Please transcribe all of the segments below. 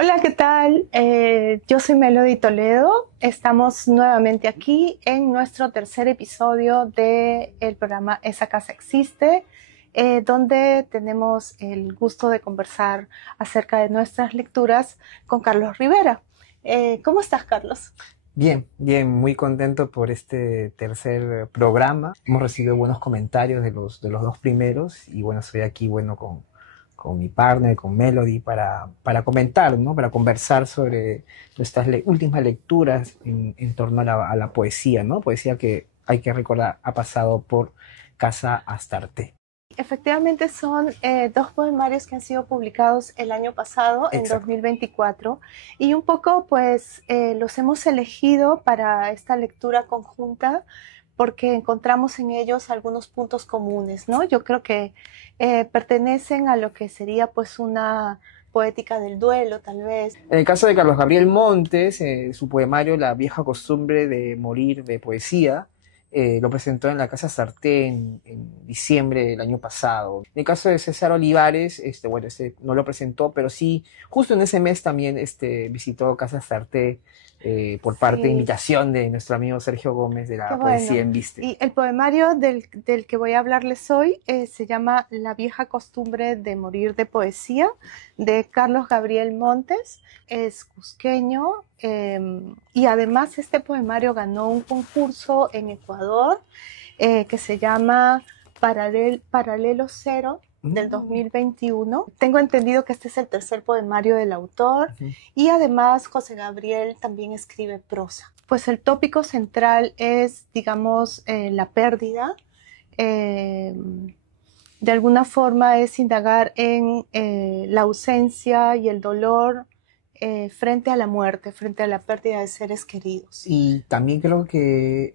Hola, ¿qué tal? Yo soy Melody Toledo. Estamos nuevamente aquí en nuestro tercer episodio del programa Esa Casa Existe, donde tenemos el gusto de conversar acerca de nuestras lecturas con Carlos Rivera. ¿Cómo estás, Carlos? Bien, bien, muy contento por este tercer programa. Hemos recibido buenos comentarios de los dos primeros y bueno, estoy aquí con mi partner, con Melody, para comentar, ¿no? Para conversar sobre nuestras últimas lecturas en torno a la poesía, ¿no? Poesía que hay que recordar ha pasado por Casa Astarte. Efectivamente son dos poemarios que han sido publicados el año pasado, en Exacto. 2024, y un poco pues los hemos elegido para esta lectura conjunta porque encontramos en ellos algunos puntos comunes, ¿no? Yo creo que pertenecen a lo que sería pues una poética del duelo, tal vez. En el caso de Carlos Gabriel Montes, su poemario La vieja costumbre de morir de poesía, lo presentó en la Casa Sartén en diciembre del año pasado. En el caso de César Olivares, bueno, no lo presentó, pero sí, justo en ese mes también visitó Casa Sartén por parte de Sí, invitación de nuestro amigo Sergio Gómez de qué la Poesía bueno. en Viste. Y el poemario del que voy a hablarles hoy se llama La vieja costumbre de morir de poesía, de Carlos Gabriel Montes. Es cusqueño y además este poemario ganó un concurso en Ecuador que se llama Paralelo Cero del 2021. Tengo entendido que este es el tercer poemario del autor y además José Gabriel también escribe prosa. Pues el tópico central es, digamos, la pérdida. Eh, de alguna forma es indagar en la ausencia y el dolor frente a la muerte, frente a la pérdida de seres queridos. Y también creo que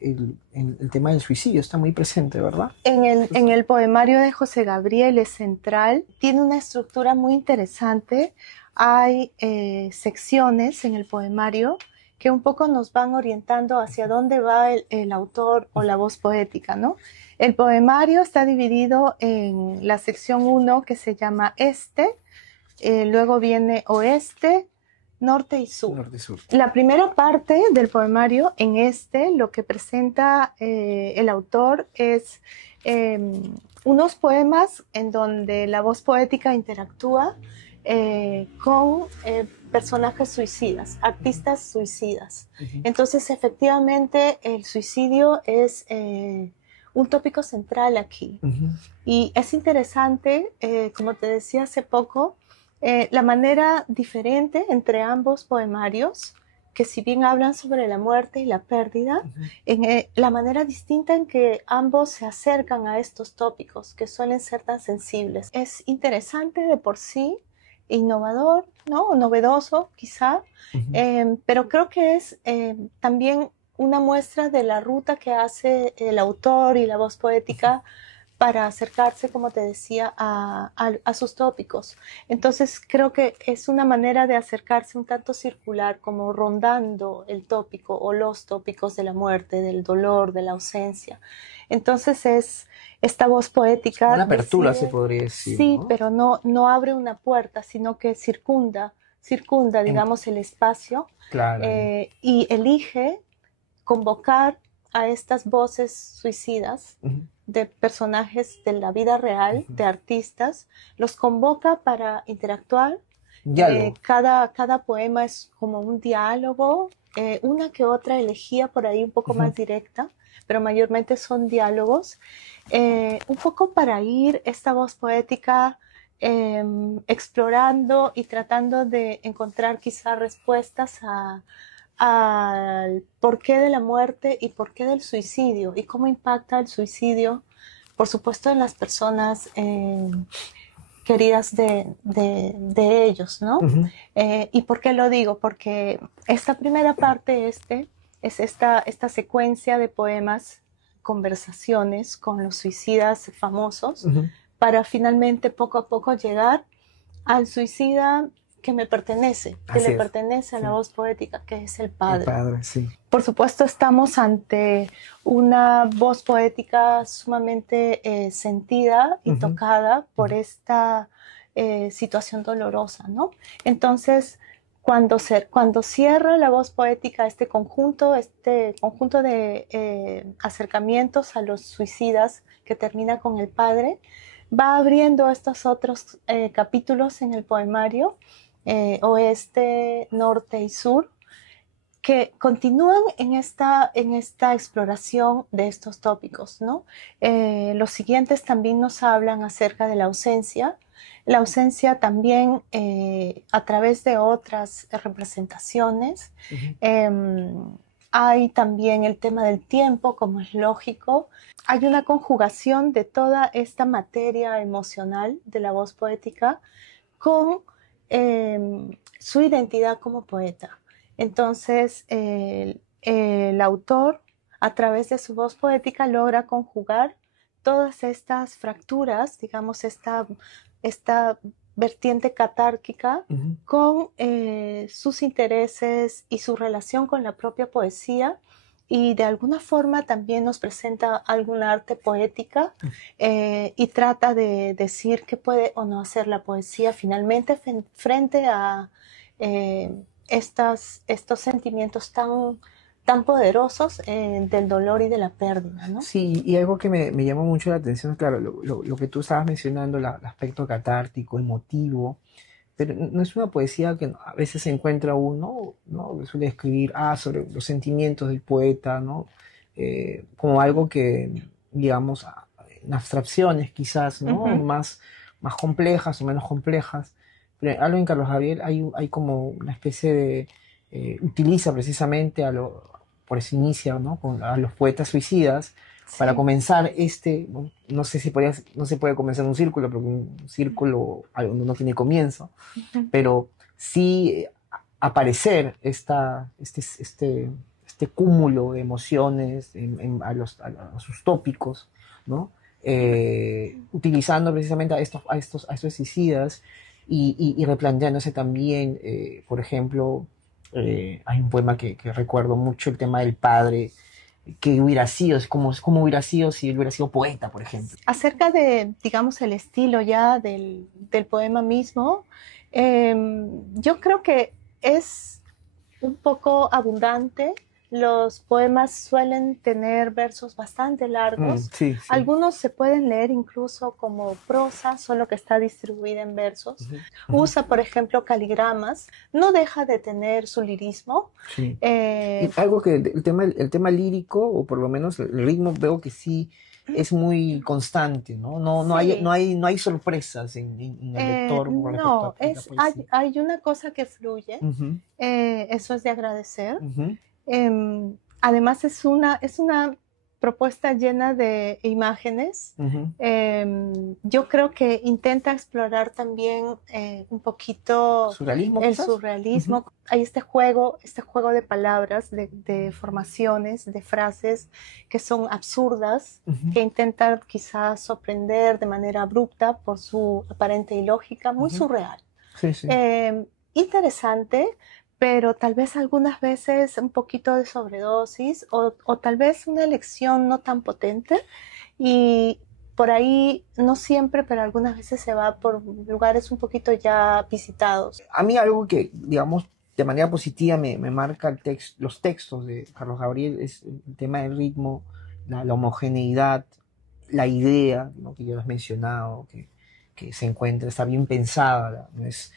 el tema del suicidio está muy presente, ¿verdad? En el poemario de José Gabriel es central, tiene una estructura muy interesante. Hay secciones en el poemario que un poco nos van orientando hacia dónde va el autor o la voz poética, ¿no? El poemario está dividido en la sección 1 que se llama luego viene oeste, norte y sur. Norte y sur. La primera parte del poemario, lo que presenta el autor es unos poemas en donde la voz poética interactúa con personajes suicidas, artistas suicidas. Entonces, efectivamente, el suicidio es un tópico central aquí. Y es interesante, como te decía hace poco, la manera diferente entre ambos poemarios, que si bien hablan sobre la muerte y la pérdida, la manera distinta en que ambos se acercan a estos tópicos que suelen ser tan sensibles. Es interesante de por sí, innovador, ¿no? O novedoso quizá, pero creo que es también una muestra de la ruta que hace el autor y la voz poética para acercarse, como te decía, a sus tópicos. Entonces creo que es una manera de acercarse un tanto circular, como rondando el tópico o los tópicos de la muerte, del dolor, de la ausencia. Entonces es esta voz poética. Una apertura, se podría decir, Sí, ¿no? pero no abre una puerta, sino que circunda, digamos, el espacio Claro. y elige convocar a estas voces suicidas de personajes de la vida real, de artistas, los convoca para interactuar. Cada poema es como un diálogo, una que otra elegía por ahí un poco más directa, pero mayormente son diálogos, un poco para ir esta voz poética explorando y tratando de encontrar quizá respuestas al porqué de la muerte y porqué del suicidio y cómo impacta el suicidio, por supuesto, en las personas queridas de ellos, ¿no? ¿Y por qué lo digo? Porque esta primera parte es esta secuencia de poemas, conversaciones con los suicidas famosos, para finalmente poco a poco llegar al suicida que me pertenece, que le pertenece a la voz poética, que es el padre. El padre, sí. Por supuesto, estamos ante una voz poética sumamente sentida y tocada por esta situación dolorosa, ¿no? Entonces, Cuando cierra la voz poética este conjunto de acercamientos a los suicidas que termina con el padre, va abriendo estos otros capítulos en el poemario, oeste, norte y sur, que continúan en esta exploración de estos tópicos, ¿no? Los siguientes también nos hablan acerca de la ausencia también a través de otras representaciones. Hay también el tema del tiempo, como es lógico. Hay una conjugación de toda esta materia emocional de la voz poética con su identidad como poeta. Entonces, el autor, a través de su voz poética, logra conjugar todas estas fracturas, digamos, esta vertiente catárquica con sus intereses y su relación con la propia poesía, y de alguna forma también nos presenta algún arte poética y trata de decir qué puede o no hacer la poesía finalmente frente a estos sentimientos tan poderosos del dolor y de la pérdida, ¿no? Sí, y algo que me llamó mucho la atención, claro, lo que tú estabas mencionando, el aspecto catártico, emotivo, pero no es una poesía que a veces se encuentra uno, ¿no? Que suele escribir sobre los sentimientos del poeta, ¿no? Como algo que, digamos, en abstracciones quizás, ¿no? Más complejas o menos complejas. Pero algo en Carlos Gabriel hay como una especie de... utiliza precisamente por eso inicia, ¿no? A los poetas suicidas, sí, para comenzar bueno, no sé si no se puede comenzar un círculo, porque un círculo no tiene comienzo, pero sí aparecer este cúmulo de emociones a sus tópicos, ¿no? Utilizando precisamente a estos suicidas y replanteándose también, por ejemplo, hay un poema que recuerdo mucho, el tema del padre, que hubiera sido, cómo hubiera sido si él hubiera sido poeta, por ejemplo. Acerca de, digamos, el estilo ya del poema mismo, yo creo que es un poco abundante. Los poemas suelen tener versos bastante largos. Sí, sí. Algunos se pueden leer incluso como prosa, solo que está distribuida en versos. Usa, por ejemplo, caligramas. No deja de tener su lirismo. Sí. Algo que el tema lírico, o por lo menos el ritmo, veo que sí es muy constante, ¿no? No hay sorpresas en el lector. No, hay una cosa que fluye. Eso es de agradecer. Además es una propuesta llena de imágenes. Yo creo que intenta explorar también un poquito el surrealismo. Hay este juego de palabras, de formaciones, de frases que son absurdas, que intentan quizás sorprender de manera abrupta por su aparente ilógica, muy surreal. Sí, sí. Interesante, pero tal vez algunas veces un poquito de sobredosis o tal vez una elección no tan potente, y por ahí no siempre, pero algunas veces se va por lugares un poquito ya visitados. A mí algo que, digamos, de manera positiva me marca los textos de Carlos Gabriel es el tema del ritmo, la homogeneidad, la idea, ¿no? Que ya has mencionado, que se encuentra, está bien pensada, no es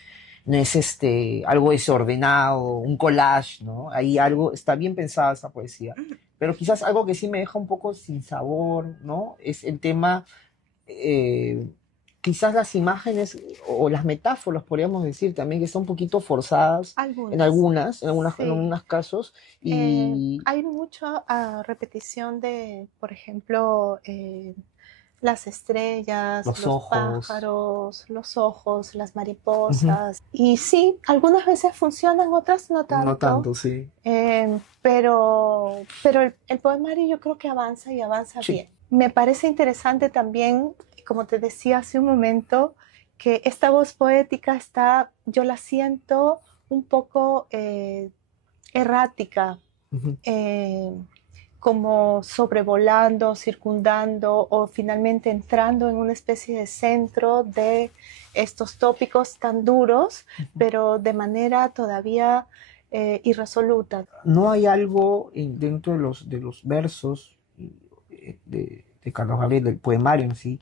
algo desordenado, un collage, ¿no? Ahí está bien pensada esa poesía. Pero quizás algo que sí me deja un poco sin sabor, ¿no? Es el tema, quizás las imágenes o las metáforas, podríamos decir también, que están un poquito forzadas en algunos casos. Y hay mucha repetición de, por ejemplo, las estrellas, los pájaros, los ojos, las mariposas. Y sí, algunas veces funcionan, otras no tanto. No tanto, sí. Pero el poemario yo creo que avanza y avanza bien. Me parece interesante también, como te decía hace un momento, que esta voz poética yo la siento un poco errática. como sobrevolando, circundando o finalmente entrando en una especie de centro de estos tópicos tan duros, pero de manera todavía irresoluta. ¿No hay algo dentro de los versos de Carlos Gabriel, del poemario en sí,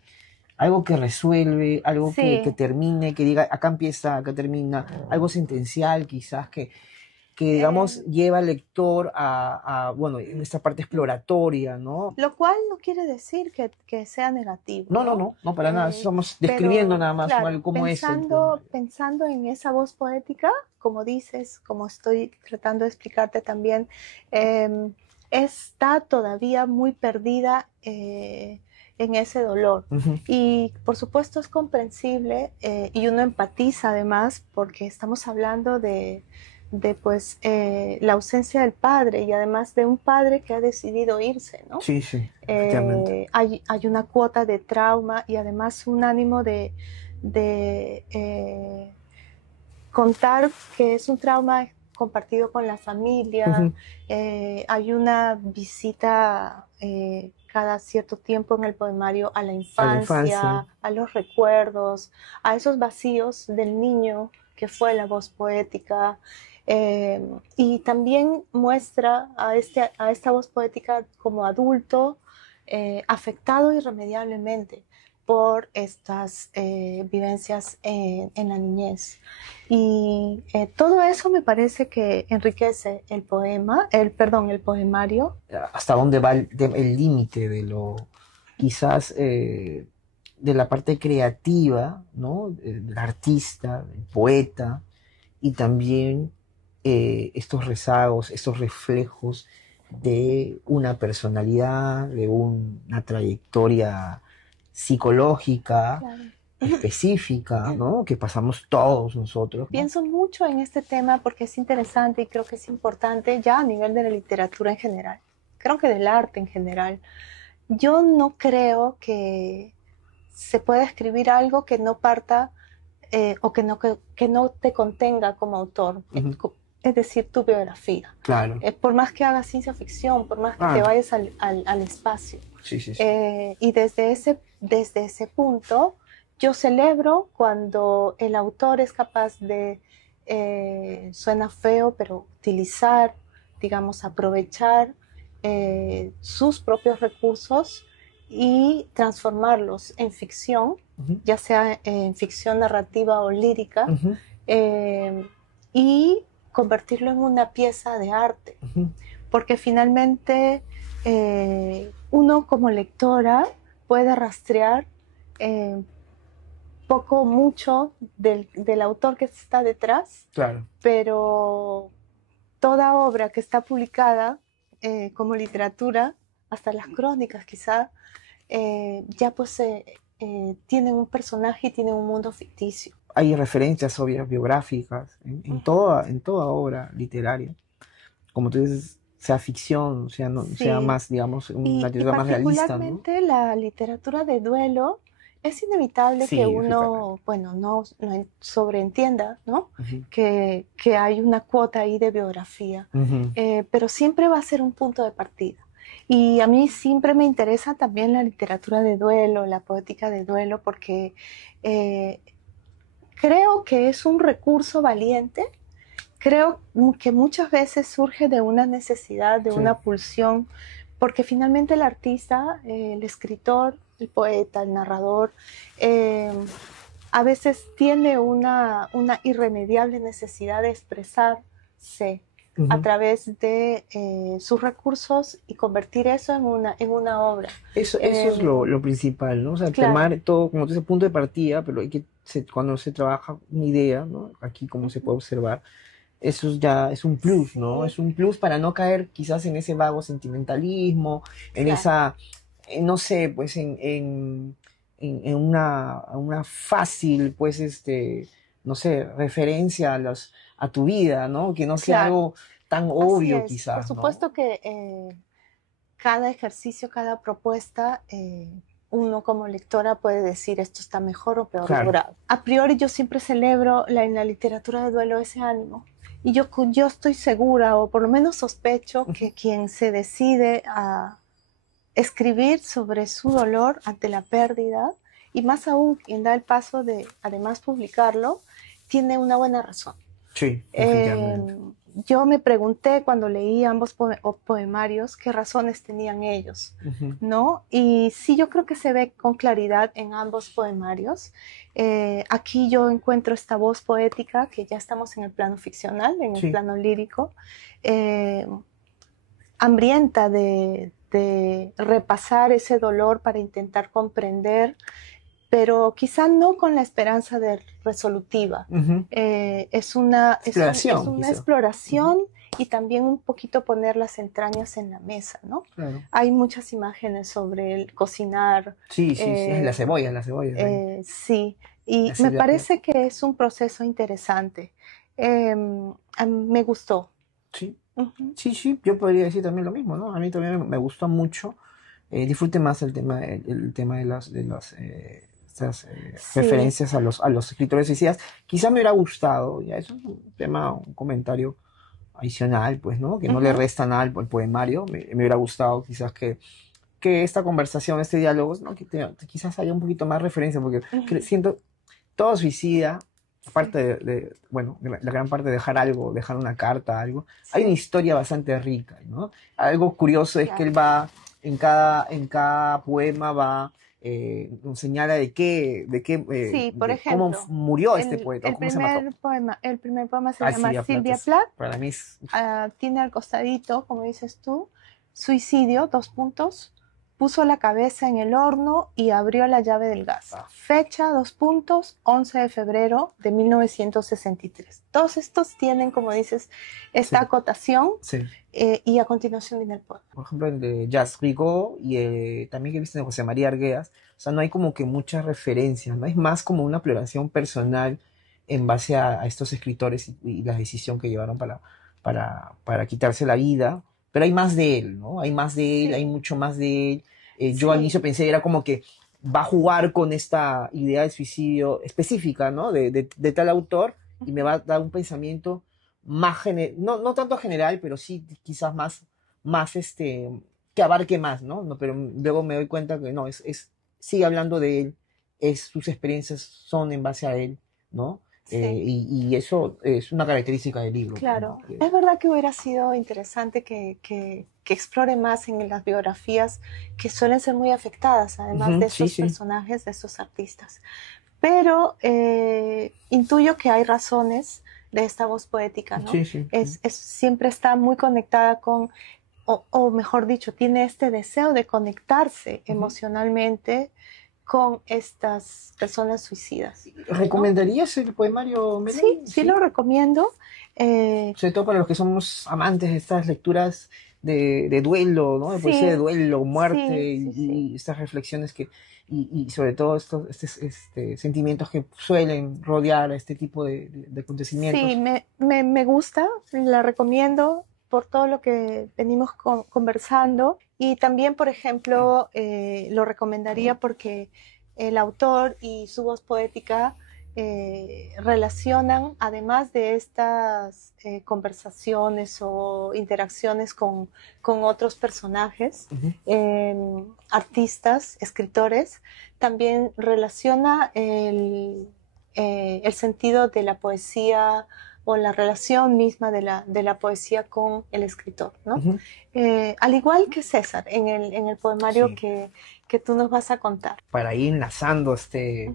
algo que resuelve, algo que Sí, termine, que diga, acá empieza, acá termina, algo sentencial quizás que digamos, lleva al lector bueno, en esta parte exploratoria, ¿no? lo cual no quiere decir que sea negativo, No, no, ¿no? no, no para nada, estamos describiendo Pero nada más claro, cómo es el poemario. pensando en esa voz poética, como dices, como estoy tratando de explicarte también, eh, está todavía muy perdida en ese dolor. Ujú. Y por supuesto es comprensible y uno empatiza además porque estamos hablando de pues la ausencia del padre y además de un padre que ha decidido irse, ¿no? Sí, sí, efectivamente. Hay una cuota de trauma y además un ánimo de contar que es un trauma compartido con la familia. Ujú. Hay una visita cada cierto tiempo en el poemario a la A la infancia. infancia, a los recuerdos, a esos vacíos del niño que fue la voz poética. Y también muestra a esta voz poética como adulto afectado irremediablemente por estas vivencias en la niñez. Y todo eso me parece que enriquece el poema, perdón, el poemario. Hasta dónde va el límite de lo, quizás, de la parte creativa, ¿no? Del artista, del poeta, y también estos rezagos, estos reflejos de una personalidad, de una trayectoria psicológica Claro. específica, ¿no? Que pasamos todos nosotros, ¿no? Pienso mucho en este tema porque es interesante y creo que es importante ya a nivel de la literatura en general, creo que del arte en general. Yo no creo que se pueda escribir algo que no parta o que no te contenga como autor, Ujú. es decir, tu biografía. Claro. Por más que hagas ciencia ficción, por más que te Ah, vayas al espacio. sí, sí, sí. Y desde ese punto, yo celebro cuando el autor es capaz de, suena feo, pero utilizar, digamos, aprovechar sus propios recursos y transformarlos en ficción, Ujú, ya sea en ficción narrativa o lírica, ujú, eh, y convertirlo en una pieza de arte. ujú. Porque finalmente uno como lectora puede rastrear eh, poco o mucho del autor que está detrás, Claro. pero toda obra que está publicada como literatura, hasta las crónicas quizá, ya pues tienen un personaje y tienen un mundo ficticio. Hay referencias obvias biográficas en toda obra literaria. Como tú dices, sea ficción, sea, no, sea Sí, más, digamos, una y literatura más realista, ¿no? particularmente la literatura de duelo, es inevitable que Sí, efectivamente. uno, bueno, no sobreentienda, ¿no? Ujú, Que hay una cuota ahí de biografía, ujú. pero siempre va a ser un punto de partida. Y a mí siempre me interesa también la literatura de duelo, la poética de duelo, porque eh, creo que es un recurso valiente. Creo que muchas veces surge de una necesidad, de Sí. una pulsión, porque finalmente el artista, el escritor, el poeta, el narrador, eh, a veces tiene una irremediable necesidad de expresarse a Ujú. través de sus recursos y convertir eso en una obra. Eso es Eh, lo principal, ¿no? O sea, claro. tomar todo como ese punto de partida, pero hay que, cuando se trabaja una idea, ¿no? Aquí como se puede observar, eso ya es un plus, ¿no? Sí, Es un plus para no caer quizás en ese vago sentimentalismo, en claro. esa, no sé, pues en una fácil, pues, no sé, referencia a tu vida, ¿no? Que no sea Claro, algo tan así obvio es. Por quizás, ¿no? supuesto que cada ejercicio, cada propuesta, uno como lectora puede decir esto está mejor o peor Claro. logrado. A priori yo siempre celebro en la literatura de duelo ese ánimo Y yo estoy segura, o por lo menos sospecho, que quien se decide a escribir sobre su dolor ante la pérdida, y más aún quien da el paso de además publicarlo, tiene una buena razón. Sí, definitivamente. Yo me pregunté cuando leí ambos poemarios qué razones tenían ellos, ¿no? Y sí, yo creo que se ve con claridad en ambos poemarios. Aquí yo encuentro esta voz poética, que ya estamos en el plano ficcional, en el plano lírico, hambrienta de repasar ese dolor para intentar comprender, pero quizá no con la esperanza de resolutiva. Es una exploración y también un poquito poner las entrañas en la mesa, ¿no? Claro. Hay muchas imágenes sobre el cocinar. Sí, las cebollas. Sí, y me parece que es un proceso interesante. Me gustó. Sí. Sí, yo podría decir también lo mismo, ¿no? A mí también me gustó mucho. Disfrute más el tema de las referencias a los escritores suicidas. Quizá me hubiera gustado, ya eso es un comentario adicional, pues, ¿no? Que no le resta nada al poemario. Me hubiera gustado quizás que esta conversación, este diálogo, ¿no? Quizás haya un poquito más referencia, porque siento todo suicida, aparte la gran parte de dejar algo, dejar una carta, algo, hay una historia bastante rica, ¿no? Algo curioso es que él va, en cada poema va, señala por ejemplo, cómo murió este poeta, cómo se mató. El primer poema se llama Silvia Plath. Para mí es... tiene al costadito, como dices tú, suicidio, 2 puntos, puso la cabeza en el horno y abrió la llave del gas. Fecha, 2 puntos, 11 de febrero de 1963. Todos estos tienen, como dices, esta acotación. Y a continuación viene el poema. Por ejemplo, el de Jacques Rigaud y también que viste de José María Arguedas. O sea, no hay como que muchas referencias, ¿no? Es más como una exploración personal en base a estos escritores y la decisión que llevaron para quitarse la vida. Pero hay más de él, ¿no? Hay más de él, hay mucho más de él. Yo al inicio pensé, era como que va a jugar con esta idea de suicidio específica, ¿no? De tal autor, y me va a dar un pensamiento más no tanto general, pero sí quizás más que abarque más, ¿no? Pero luego me doy cuenta que no, sigue hablando de él, sus experiencias son en base a él, ¿no? Y eso es una característica del libro. Claro, ¿no? Es verdad que hubiera sido interesante que explore más en las biografías que suelen ser muy afectadas, además de estos personajes, de estos artistas. Pero intuyo que hay razones de esta voz poética, ¿no? Siempre está muy conectada con, o mejor dicho, tiene este deseo de conectarse emocionalmente con estas personas suicidas, ¿no? ¿Recomendarías el poemario, Melanie? Sí, lo recomiendo. Sobre todo para los que somos amantes de estas lecturas de duelo, ¿no? De poesía de duelo, muerte y estas reflexiones y sobre todo estos sentimientos que suelen rodear a este tipo de acontecimientos. Sí, me gusta, la recomiendo por todo lo que venimos conversando, y también, por ejemplo, lo recomendaría porque el autor y su voz poética relacionan, además de estas conversaciones o interacciones con otros personajes, artistas, escritores, también relaciona el sentido de la poesía o la relación misma de la poesía con el escritor, ¿no? Al igual que César, en el poemario que tú nos vas a contar. Para ir enlazando este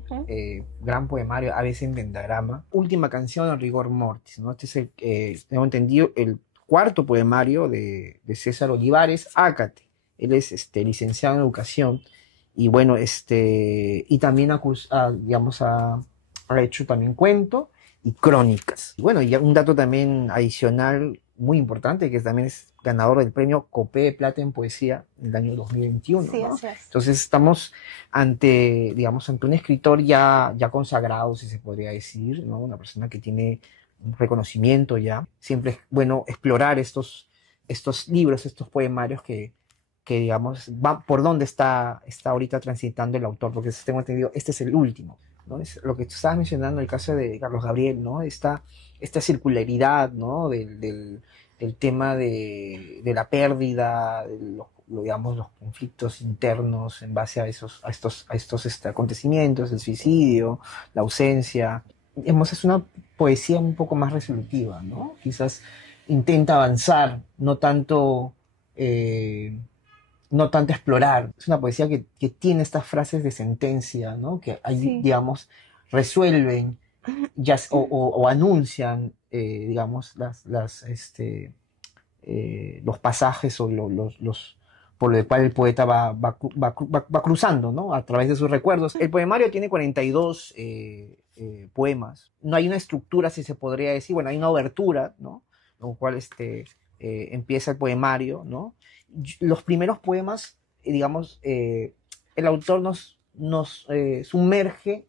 gran poemario, A veces en Pentagrama, última canción, en Rigor Mortis, ¿no? Este es tengo entendido, el 4º poemario de César Olivares Ácate. Él es licenciado en educación y bueno, y también ha hecho también cuento y crónicas. Y bueno, y un dato también adicional muy importante, que también es ganador del premio Copé de Plata en Poesía en el año 2021. Sí, ¿no? así es. Entonces estamos ante un escritor ya consagrado, si se podría decir, ¿no? Una persona que tiene un reconocimiento ya. Siempre es bueno explorar estos libros, estos poemarios que digamos, va por dónde está ahorita transitando el autor, porque tengo entendido, este es el último. ¿no? Es lo que tú estabas mencionando, el caso de Carlos Gabriel, ¿no? Esta circularidad, ¿no? Del tema de la pérdida, de digamos, los conflictos internos en base a estos acontecimientos, el suicidio, la ausencia. Digamos, es una poesía un poco más resolutiva, ¿no? Quizás intenta avanzar, no tanto explorar. Es una poesía que tiene estas frases de sentencia, ¿no? Que ahí, Sí. digamos, resuelven o anuncian, digamos, los pasajes o por el cual el poeta va cruzando, ¿no? A través de sus recuerdos. El poemario tiene 42 poemas. No hay una estructura, si se podría decir. Bueno, hay una obertura, ¿no? Con cual empieza el poemario, ¿no? Los primeros poemas, digamos, el autor nos sumerge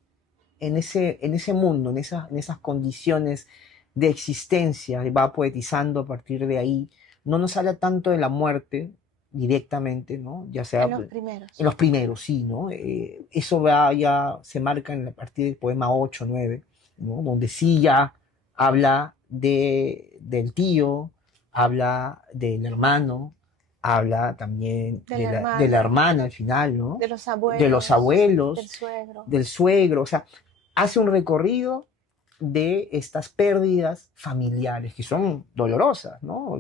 en ese mundo, en esas condiciones de existencia, y va poetizando a partir de ahí. No nos habla tanto de la muerte directamente, ¿no? Ya sea En los primeros. En los primeros, sí, ¿no? Eso ya se marca a partir del poema 8, 9, ¿no? Donde sí ya habla del tío, habla del hermano, habla también de la hermana al final, ¿no? De los abuelos, del suegro, o sea, hace un recorrido de estas pérdidas familiares que son dolorosas, ¿no?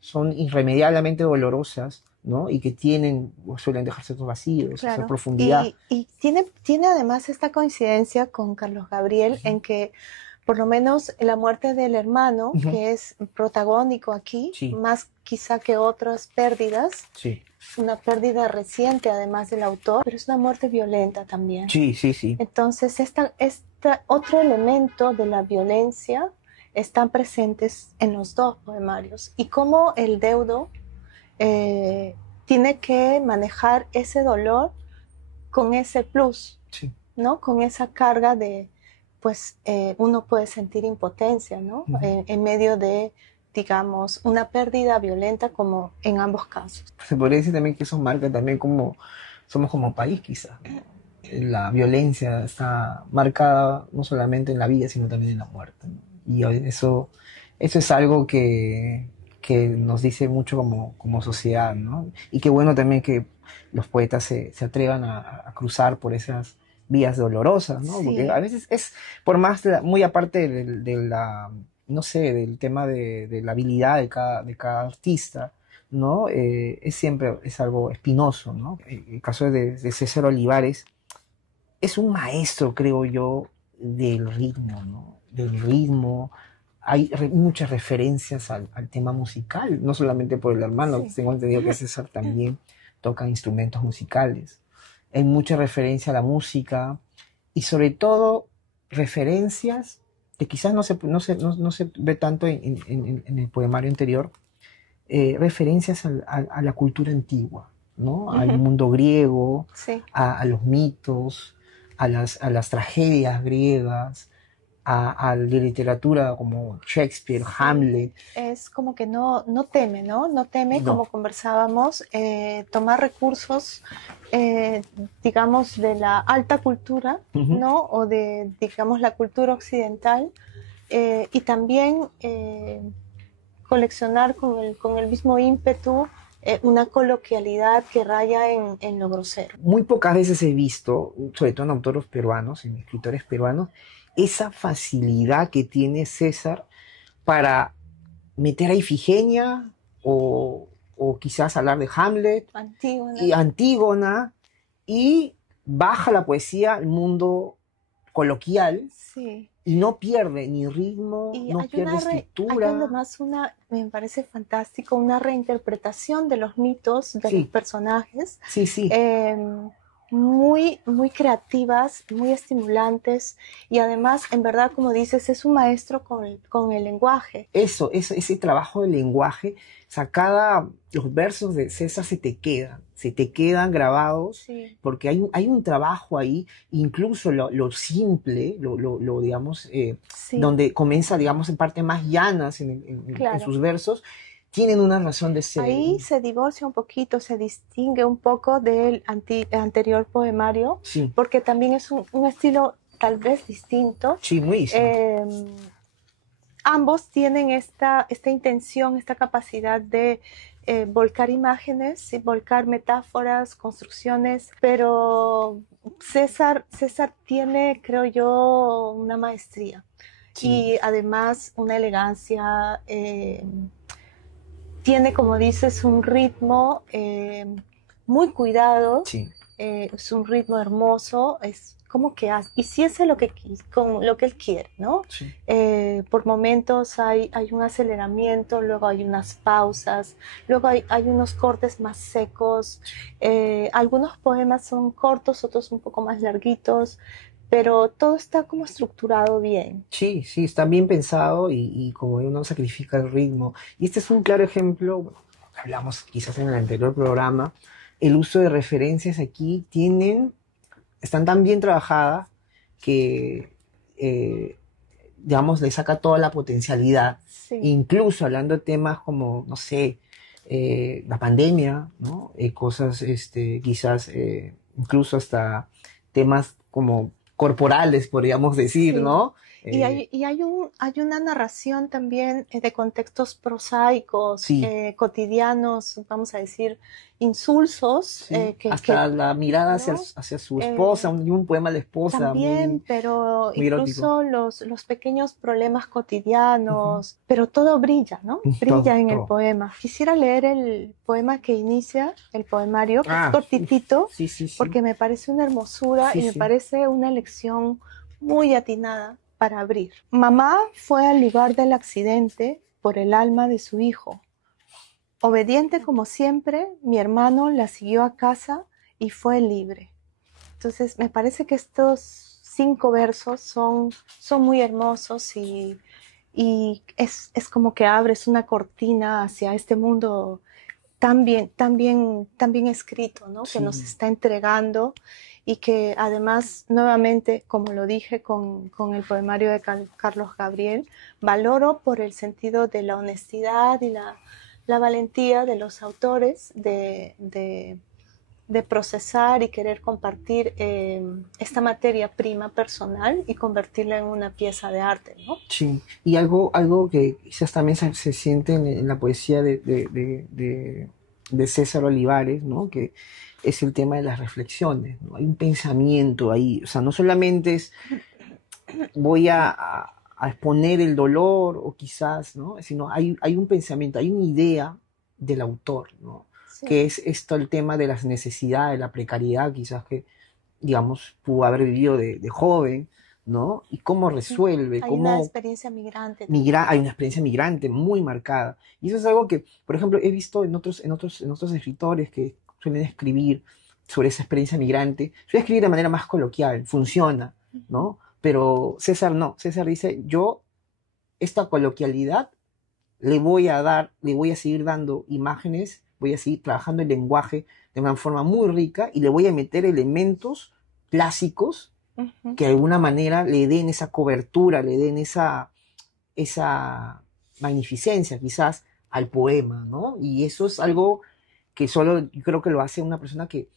Son irremediablemente dolorosas, ¿no? Y que suelen dejar ciertos vacíos, claro. Esa profundidad. Y tiene además esta coincidencia con Carlos Gabriel en que por lo menos la muerte del hermano, que es protagónico aquí, más quizá que otras pérdidas, una pérdida reciente además del autor, pero es una muerte violenta también. Sí. Entonces, este otro elemento de la violencia están presentes en los dos poemarios. Y cómo el deudo tiene que manejar ese dolor con ese plus, ¿no? Con esa carga de, pues, uno puede sentir impotencia, ¿no? En medio de, digamos, una pérdida violenta como en ambos casos. Se podría decir también que eso marca también como somos como país, quizás. La violencia está marcada no solamente en la vida, sino también en la muerte, ¿no? Y eso es algo que nos dice mucho como sociedad, ¿no? Y qué bueno también que los poetas se atrevan a cruzar por esas vías dolorosas, ¿no? Porque a veces es, por más, muy aparte no sé, del tema de la habilidad de cada artista, ¿no? Siempre es algo espinoso, ¿no? El caso de César Olivares es un maestro, creo yo, del ritmo, ¿no? Del ritmo. Hay muchas referencias al tema musical, no solamente por el hermano, tengo entendido que César también toca instrumentos musicales. Hay mucha referencia a la música y sobre todo referencias que quizás no se ve tanto en el poemario anterior, referencias a la cultura antigua, ¿no? Al mundo griego, a los mitos, a las tragedias griegas, a la literatura como Shakespeare, Hamlet. Es como que no teme, ¿no? No teme, como conversábamos, tomar recursos, digamos, de la alta cultura, ¿no? O de, digamos, la cultura occidental, y también coleccionar con el mismo ímpetu una coloquialidad que raya en lo grosero. Muy pocas veces he visto, sobre todo en autores peruanos, en escritores peruanos, esa facilidad que tiene César para meter a Ifigenia o quizás hablar de Hamlet y Antígona, y baja la poesía al mundo coloquial y no pierde ni ritmo, no pierde estructura. Hay además me parece fantástico, una reinterpretación de los mitos de los personajes. Muy, muy creativas, muy estimulantes, y además, en verdad, como dices, es un maestro con el lenguaje. Ese trabajo del lenguaje, los versos de César se te quedan grabados, porque hay un trabajo ahí, incluso lo simple, digamos, donde comienza, digamos, en partes más llanas en sus versos, tienen una razón de ser. Ahí se divorcia un poquito, se distingue un poco del anterior poemario, Sí, porque también es un estilo tal vez distinto. sí, muy distinto. Ambos tienen esta intención, esta capacidad de volcar imágenes y volcar metáforas, construcciones, pero César tiene, creo yo, una maestría Sí, y además una elegancia. Tiene, como dices, un ritmo muy cuidado, sí, es un ritmo hermoso, es como que hace, y si es con lo que él quiere, ¿no? sí. Por momentos hay un aceleramiento, luego hay unas pausas, luego hay unos cortes más secos, algunos poemas son cortos, otros un poco más larguitos, pero todo está como estructurado bien. Sí, sí, está bien pensado y como uno sacrifica el ritmo. Y este es un claro ejemplo, bueno, hablamos quizás en el anterior programa, el uso de referencias aquí están tan bien trabajadas que, digamos, le saca toda la potencialidad. Sí. Incluso hablando de temas como, no sé, la pandemia, ¿no? Cosas, quizás, incluso hasta temas como corporales, podríamos decir, Sí. ¿no? Y hay una narración también de contextos prosaicos, Sí, cotidianos, vamos a decir, insulsos, sí. Hasta la mirada ¿no? hacia su esposa, Eh, un poema a la esposa También, muy, pero muy erótico. incluso los pequeños problemas Ujú. cotidianos, pero todo brilla, ¿no? Todo, Brilla en el todo. poema. Quisiera leer el poema que inicia el poemario, que es Ah, uf, cortitito, sí, sí, sí. porque me parece una hermosura Sí, y me sí. parece una lección muy atinada para abrir. Mamá fue al lugar del accidente por el alma de su hijo. Obediente como siempre, mi hermano la siguió a casa y fue libre. Entonces, me parece que estos 5 versos son muy hermosos y es como que abres una cortina hacia este mundo tan bien escrito, ¿no? Que nos Sí, está entregando y que además, nuevamente, como lo dije con el poemario de Carlos Gabriel, valoro por el sentido de la honestidad y la valentía de los autores de procesar y querer compartir esta materia prima personal y convertirla en una pieza de arte, ¿no? sí. Y algo que quizás también se siente en la poesía de César Olivares, ¿no? Que es el tema de las reflexiones, ¿no? Hay un pensamiento ahí, o sea, no solamente es voy a exponer el dolor o quizás, ¿no? Sino hay un pensamiento, hay una idea del autor, ¿no? Que Sí. es esto el tema de las necesidades, la precariedad quizás que, digamos, pudo haber vivido de joven, ¿no? Y cómo resuelve, Hay una cómo experiencia migrante también. migra, hay una experiencia migrante muy marcada. Y eso es algo que, por ejemplo, he visto en otros escritores que suelen escribir sobre esa experiencia migrante, suelen escribir de manera más coloquial, funciona, Uh -huh. ¿no? Pero César no, César dice, yo esta coloquialidad le voy a seguir dando imágenes, voy a seguir trabajando el lenguaje de una forma muy rica y le voy a meter elementos clásicos Uh -huh. que de alguna manera le den esa cobertura, le den esa magnificencia quizás al poema, ¿no? Y eso es Sí. algo que solo yo creo que lo hace una persona que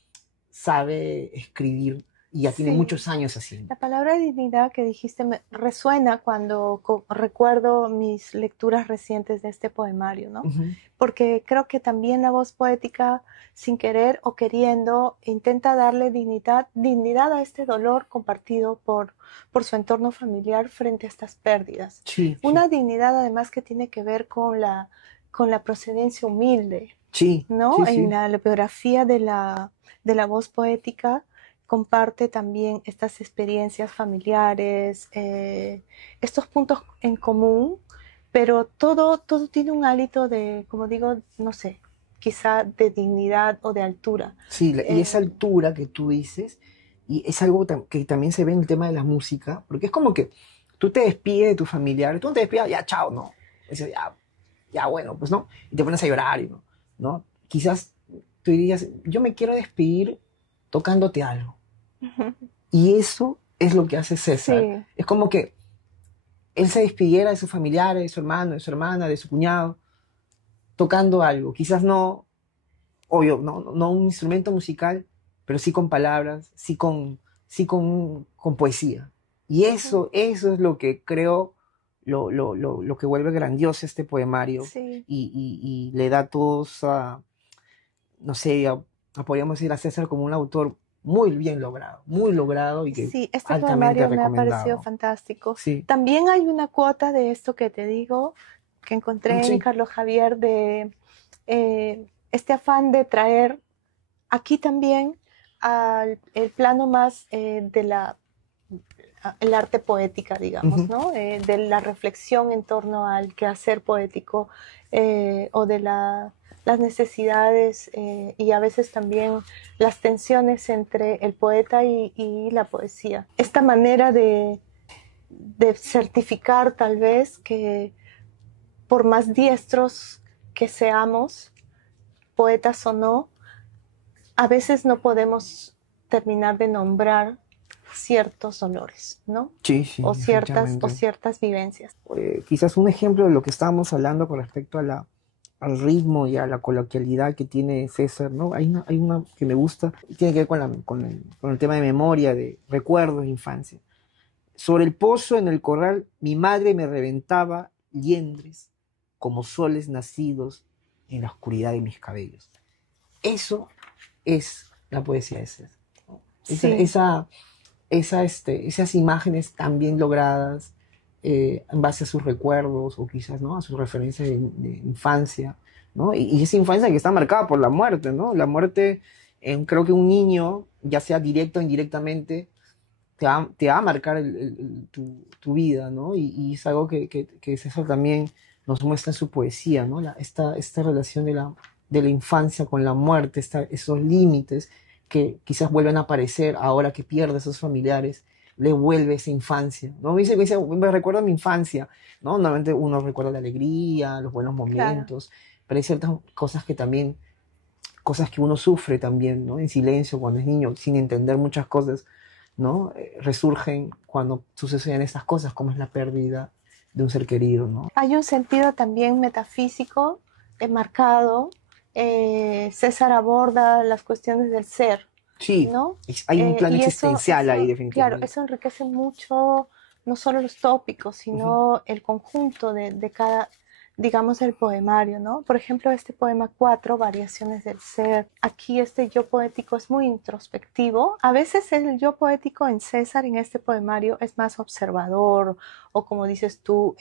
sabe escribir y ya tiene Sí. muchos años así. La palabra dignidad que dijiste me resuena cuando recuerdo mis lecturas recientes de este poemario, ¿no? Uh -huh. Porque creo que también la voz poética, sin querer o queriendo, intenta darle dignidad a este dolor compartido por su entorno familiar frente a estas pérdidas. Sí, sí, Una dignidad además que tiene que ver con la procedencia humilde, sí, ¿no? sí, En sí, la biografía de la voz poética comparte también estas experiencias familiares, estos puntos en común, pero todo tiene un hálito de, como digo, no sé, quizá de dignidad o de altura. sí, y esa altura que tú dices, y es algo que también se ve en el tema de la música, porque es como que tú te despides de tu familiar, tú no te despides, ya, chao, no, dices, ya, ya, bueno, pues no, y te pones a llorar, ¿no? Quizás tú dirías, yo me quiero despedir tocándote algo, y eso es lo que hace César, Sí, es como que él se despidiera de sus familiares, de su hermano, de su hermana, de su cuñado, tocando algo, quizás no, obvio, no un instrumento musical, pero sí con palabras, con poesía. Y eso es lo que creo, lo que vuelve grandioso este poemario Sí. y le da todos no sé, podríamos decir a César como un autor muy logrado y que Sí, este altamente poemario me ha parecido recomendado. fantástico. Sí, También hay una cuota de esto que te digo, que encontré en sí. Carlos Javier, de este afán de traer aquí también al el plano más de el arte poética, digamos, Ujú. ¿no? De la reflexión en torno al quehacer poético o de las necesidades y a veces también las tensiones entre el poeta y la poesía. Esta manera de certificar tal vez que por más diestros que seamos, poetas o no, a veces no podemos terminar de nombrar ciertos dolores, ¿no? Sí, sí, O definitivamente. ciertas vivencias. Quizás un ejemplo de lo que estábamos hablando con respecto al ritmo y a la coloquialidad que tiene César, ¿no? Hay una que me gusta, y tiene que ver con el tema de memoria, de recuerdos de infancia. Sobre el pozo en el corral, mi madre me reventaba liendres como soles nacidos en la oscuridad de mis cabellos. Eso es la poesía de César, ¿no? Sí, Esas imágenes tan bien logradas en base a sus recuerdos o quizás, ¿no?, a sus referencias de infancia, ¿no? Y esa infancia que está marcada por la muerte, ¿no? La muerte, creo que un niño, ya sea directo o indirectamente, te va a marcar tu vida, ¿no? Y es algo que César también nos muestra en su poesía, ¿no? Esta relación de la infancia con la muerte, esos límites que quizás vuelven a aparecer ahora que pierde a esos familiares, le vuelve esa infancia, ¿no? Me recuerda a mi infancia, ¿no? Normalmente uno recuerda la alegría, los buenos claro. momentos, pero hay ciertas cosas que también, cosas que uno sufre también, ¿no? En silencio cuando es niño, sin entender muchas cosas, ¿no? Resurgen cuando suceden estas cosas, como es la pérdida de un ser querido, ¿no? Hay un sentido también metafísico marcado. César aborda las cuestiones del ser, Sí, ¿no? hay un plan Y existencial ahí claro, definitivamente. eso enriquece mucho no solo los tópicos, Uh -huh. sino el conjunto de cada, digamos, el poemario, ¿no? Por ejemplo, este poema 4, Variaciones del Ser. Aquí este yo poético es muy introspectivo. A veces el yo poético en César, en este poemario, es más observador o, como dices tú,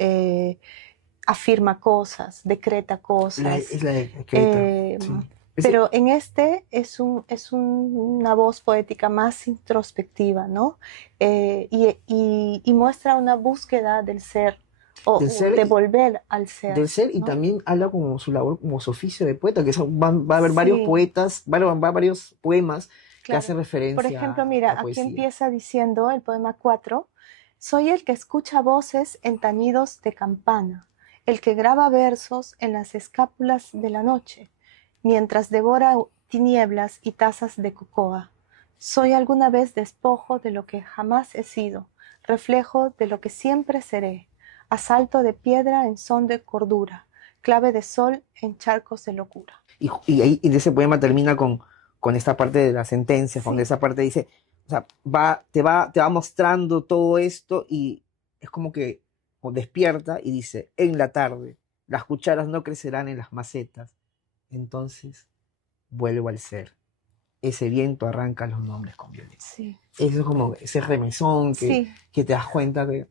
afirma cosas, decreta cosas. Es la de Creta, sí. Pero en este una voz poética más introspectiva, ¿no? Y muestra una búsqueda del ser Del o ser, de volver al ser, del ser y ¿no? también habla como su labor, como su oficio de poeta, que va a haber varios Sí, poetas, va a varios poemas que hacen claro. Por referencia ejemplo, a mira, la aquí poesía. empieza diciendo el poema 4: soy el que escucha voces en tañidos de campana, el que graba versos en las escápulas de la noche, mientras devora tinieblas y tazas de cocoa. Soy alguna vez despojo de lo que jamás he sido, reflejo de lo que siempre seré, asalto de piedra en son de cordura, clave de sol en charcos de locura. Y de ese poema termina con esta parte de las sentencias, cuando Sí, esa parte dice, o sea, te va mostrando todo esto y es como que despierta y dice, en la tarde, las cucharas no crecerán en las macetas, entonces vuelvo al ser. Ese viento arranca los nombres con violencia. sí, Eso es como ese remesón sí, que te das cuenta que,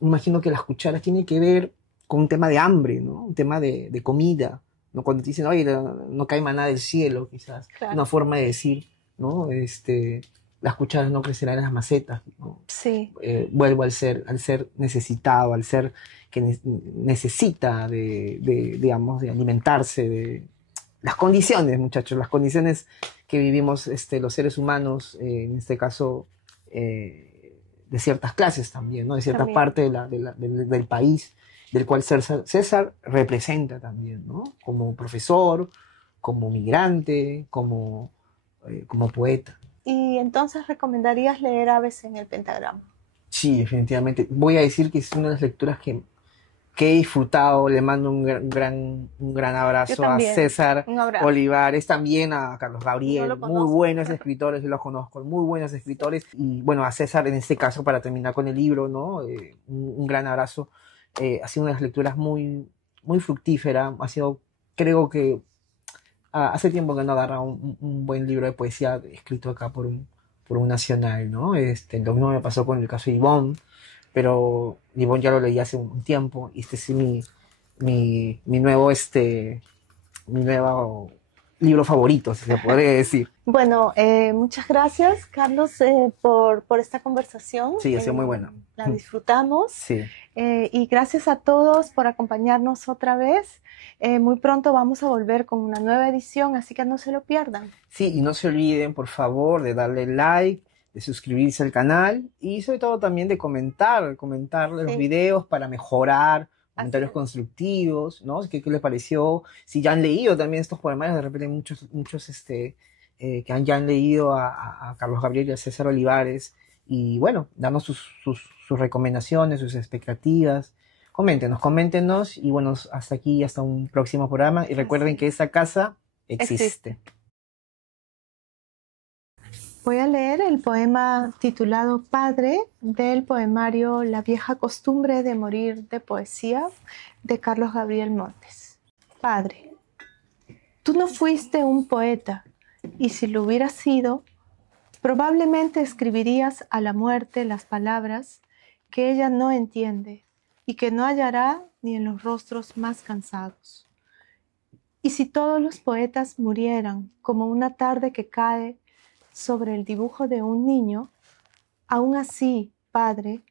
imagino que las cucharas tienen que ver con un tema de hambre, ¿no? Un tema de comida, ¿no? Cuando te dicen, oye, no cae maná del cielo, quizás, claro, una forma de decir, ¿no? Las cucharas no crecerán en las macetas, ¿no? sí. Vuelvo al ser necesitado, al ser que necesita digamos, de alimentarse, de las condiciones, muchachos, las condiciones que vivimos los seres humanos, en este caso, de ciertas clases también, ¿no? De cierta También. parte del país, del cual César representa también, ¿no? Como profesor, como migrante, como poeta. Y entonces recomendarías leer Aves en el Pentagrama. Sí, definitivamente. Voy a decir que es una de las lecturas que que he disfrutado. Le mando un gran Yo abrazo a también. César Un abrazo. Olivares, también a Carlos No Gabriel, lo muy conozco. buenos escritores, yo los conozco, muy buenos escritores. Y bueno, a César en este caso, para terminar con el libro, ¿no? Un gran abrazo. Ha sido unas lecturas muy fructífera. Ha sido, creo que hace tiempo que no agarra un buen libro de poesía escrito acá por un nacional, ¿no? Lo mismo me pasó con el caso de Ivonne, pero Ivonne ya lo leí hace un tiempo, y este sí mi nuevo, mi nuevo libro favorito, si se podría decir. Bueno, muchas gracias, Carlos, por esta conversación. Sí, ha sido muy buena. La disfrutamos. Sí. Y gracias a todos por acompañarnos otra vez. Muy pronto vamos a volver con una nueva edición, así que no se lo pierdan. Sí, y no se olviden, por favor, de darle like, de suscribirse al canal y sobre todo también de comentar los videos para mejorar, comentarios constructivos, ¿no? ¿Qué les pareció? Si ya han leído también estos poemarios, de repente muchos que ya han leído a Carlos Gabriel y a César Olivares, y bueno, darnos sus recomendaciones, sus expectativas. Coméntenos, y bueno, hasta aquí, hasta un próximo programa, y recuerden que esa casa existe. Voy a leer el poema titulado Padre del poemario La vieja costumbre de morir de poesía de Carlos Gabriel Montes. Padre, tú no fuiste un poeta, y si lo hubieras sido, probablemente escribirías a la muerte las palabras que ella no entiende y que no hallará ni en los rostros más cansados. Y si todos los poetas murieran como una tarde que cae sobre el dibujo de un niño, aún así, Padre,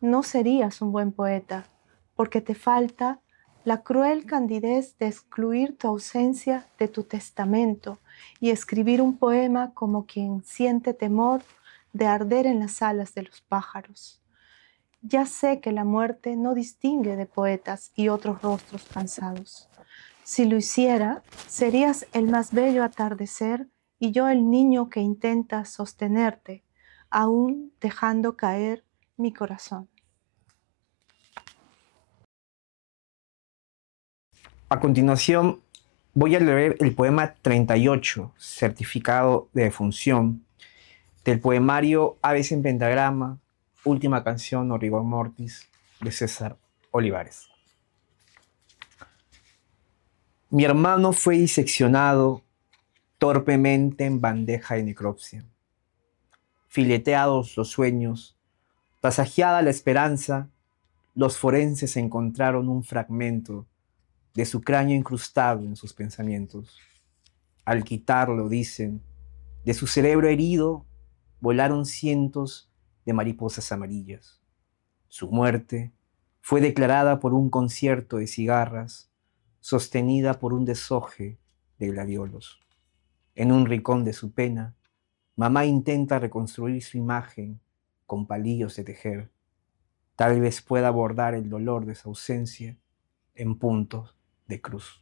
no serías un buen poeta, porque te falta la cruel candidez de excluir tu ausencia de tu testamento y escribir un poema como quien siente temor de arder en las alas de los pájaros. Ya sé que la muerte no distingue de poetas y otros rostros cansados. Si lo hiciera, serías el más bello atardecer y yo el niño que intenta sostenerte, aún dejando caer mi corazón. A continuación, voy a leer el poema 38, Certificado de Defunción, del poemario Aves en Pentagrama, última canción o rigor mortis, de César Olivares. Mi hermano fue diseccionado torpemente en bandeja de necropsia. Fileteados los sueños, pasajeada la esperanza, los forenses encontraron un fragmento de su cráneo incrustado en sus pensamientos. Al quitarlo, dicen, de su cerebro herido, volaron cientos de mariposas amarillas. Su muerte fue declarada por un concierto de cigarras, sostenida por un deshoje de gladiolos. En un rincón de su pena, mamá intenta reconstruir su imagen con palillos de tejer. Tal vez pueda abordar el dolor de su ausencia en puntos de cruz.